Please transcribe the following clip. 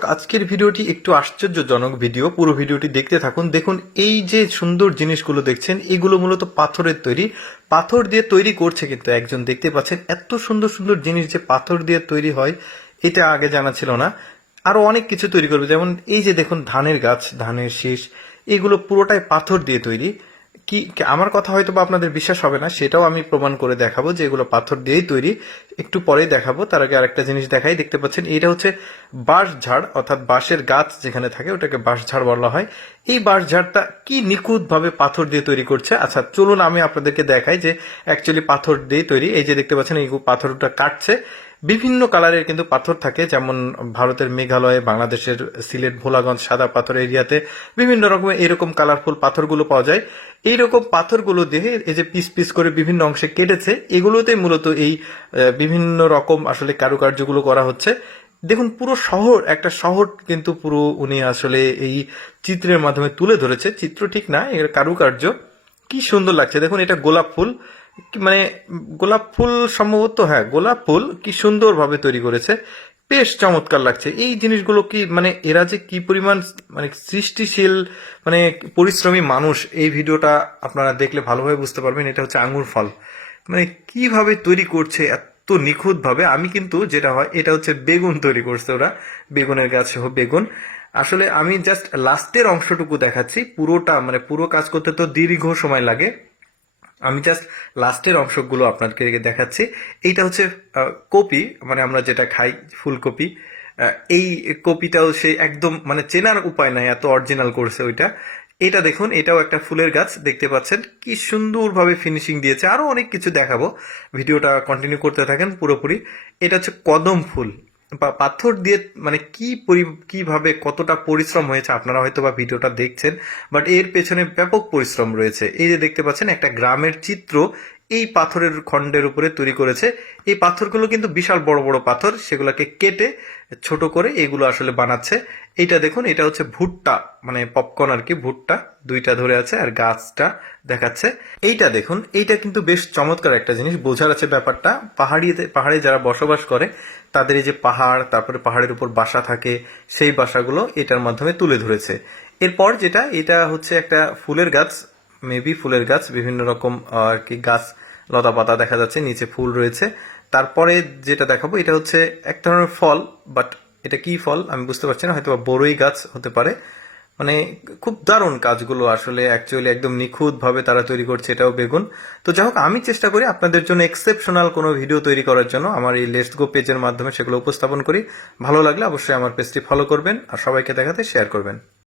আজকের ভিডিওটি একটু আশ্চর্যজনক ভিডিও। পুরো ভিডিওটি দেখতে থাকুন। দেখুন, এই যে সুন্দর জিনিসগুলো দেখছেন, এগুলো মূলত পাথরের তৈরি। পাথর দিয়ে তৈরি করছে কিন্তু একজন। দেখতে পাচ্ছেন, এত সুন্দর সুন্দর জিনিস যে পাথর দিয়ে তৈরি হয়, এটা আগে জানা ছিল না। আরও অনেক কিছু তৈরি করবে। যেমন এই যে দেখুন, ধানের গাছ, ধানের শীষ, এগুলো পুরোটাই পাথর দিয়ে তৈরি। কি আমার কথা হয়তো বা আপনাদের বিশ্বাস হবে না, সেটাও আমি প্রমাণ করে দেখাবো যে এগুলো পাথর দিয়েই তৈরি। একটু পরেই দেখাবো, তার আগে আরেকটা জিনিস দেখাই, দেখতে পাচ্ছেন এটা হচ্ছে বাঁশ ঝাড়, অর্থাৎ বাঁশের গাছ যেখানে থাকে, ওটাকে বাঁশ ঝাড় বলা হয়। এই বাঁশ ঝাড়টা কি নিখুঁত ভাবে পাথর দিয়ে তৈরি করছে? আচ্ছা চলুন আমি আপনাদেরকে দেখাই যে অ্যাকচুয়ালি পাথর দিয়ে তৈরি। এই যে দেখতে পাচ্ছেন, এই পাথরটা কাটছে। বিভিন্ন কালারের কিন্তু পাথর থাকে, যেমন ভারতের মেঘালয়ে, বাংলাদেশের সিলেট, ভোলাগঞ্জ, সাদা পাথর এরিয়াতে বিভিন্ন রকমের এরকম কালারফুল পাথরগুলো পাওয়া যায়। এইরকম পাথরগুলো দিয়ে এই যে পিস পিস করে বিভিন্ন অংশে কেটেছে, এগুলোতে মূলত এই বিভিন্ন রকম আসলে কারুকার্যগুলো করা হচ্ছে। দেখুন, পুরো শহর, একটা শহর কিন্তু পুরো উনি আসলে এই চিত্রের মাধ্যমে তুলে ধরেছে। চিত্র ঠিক না, এর কারুকার্য। কি সুন্দর লাগছে। দেখুন, এটা গোলাপ ফুল। মানে গোলাপ ফুল সম্ভবত হ্যাঁ গোলাপ ফুল কি সুন্দরভাবে তৈরি করেছে। বেশ চমৎকার লাগছে। এই জিনিসগুলো কি মানে এরা যে কি পরিমাণ মানে সৃষ্টিশীল মানে পরিশ্রমী মানুষ, এই ভিডিওটা আপনারা দেখলে ভালোভাবে বুঝতে পারবেন। এটা হচ্ছে আঙুর ফল। মানে কীভাবে তৈরি করছে এত নিখুঁত ভাবে আমি কিন্তু যেটা হয়, এটা হচ্ছে বেগুন তৈরি করছে ওরা। বেগুনের গাছ সহ বেগুন। আসলে আমি জাস্ট লাস্টের অংশটুকু দেখাচ্ছি। পুরোটা মানে পুরো কাজ করতে তো দীর্ঘ সময় লাগে। আমি জাস্ট লাস্টের অংশগুলো আপনাকে দেখাচ্ছি। এইটা হচ্ছে কপি মানে আমরা যেটা খাই, ফুলকপি। এই কপিটাও সে একদম মানে চেনার উপায় নাই, এত অরিজিনাল করছে ওইটা। এটা দেখুন, এটাও একটা ফুলের গাছ, দেখতে পাচ্ছেন। কি সুন্দরভাবে ফিনিশিং দিয়েছে। আরও অনেক কিছু দেখাবো। ভিডিওটা কন্টিনিউ করতে থাকেন পুরোপুরি। এটা হচ্ছে কদম ফুল। পাথর দিয়ে মানে কি কীভাবে কতটা পরিশ্রম হয়েছে আপনারা হয়তো বা ভিডিওটা দেখছেন, বাট এর পেছনে ব্যাপক পরিশ্রম রয়েছে। এই যে দেখতে পাচ্ছেন একটা গ্রামের চিত্র এই পাথরের খণ্ডের উপরে তৈরি করেছে। এই পাথরগুলো কিন্তু বিশাল বড় বড় পাথর, সেগুলোকে কেটে ছোট করে এগুলো আসলে বানাচ্ছে। এইটা দেখুন, এটা হচ্ছে ভুট্টা মানে পপকর্ন আর কি, ভুট্টা। দুইটা ধরে আছে আর গাছটা দেখাচ্ছে। এইটা দেখুন, এইটা কিন্তু বেশ চমৎকার একটা জিনিস, বোঝার আছে ব্যাপারটা। পাহাড়িতে পাহাড়ে যারা বসবাস করে, তাদের এই যে পাহাড়, তারপরে পাহাড়ের উপর বাসা থাকে, সেই বাসাগুলো এটার মাধ্যমে তুলে ধরেছে। এরপর যেটা, এটা হচ্ছে একটা ফুলের গাছ, মেবি ফুলের গাছ, বিভিন্ন রকম আর কি গাছ লতা পাতা দেখা যাচ্ছে, নিচে ফুল রয়েছে। তারপরে যেটা দেখাবো, এটা হচ্ছে এক ধরনের ফল বাট এটা কি ফল আমি বুঝতে পারছি না হয়তো বড়ই গাছ হতে পারে। মানে খুব দারুণ কাজগুলো আসলে অ্যাকচুয়ালি একদম নিখুঁত ভাবে তারা তৈরি করছে, এটাও বেগুন। তো যাই হোক, আমি চেষ্টা করি আপনাদের জন্য এক্সেপশনাল কোনো ভিডিও তৈরি করার জন্য। আমার এই লেস্ট গো পেজের মাধ্যমে সেগুলো উপস্থাপন করি। ভালো লাগলে অবশ্যই আমার পেজটি ফলো করবেন, আর সবাইকে দেখাতে শেয়ার করবেন।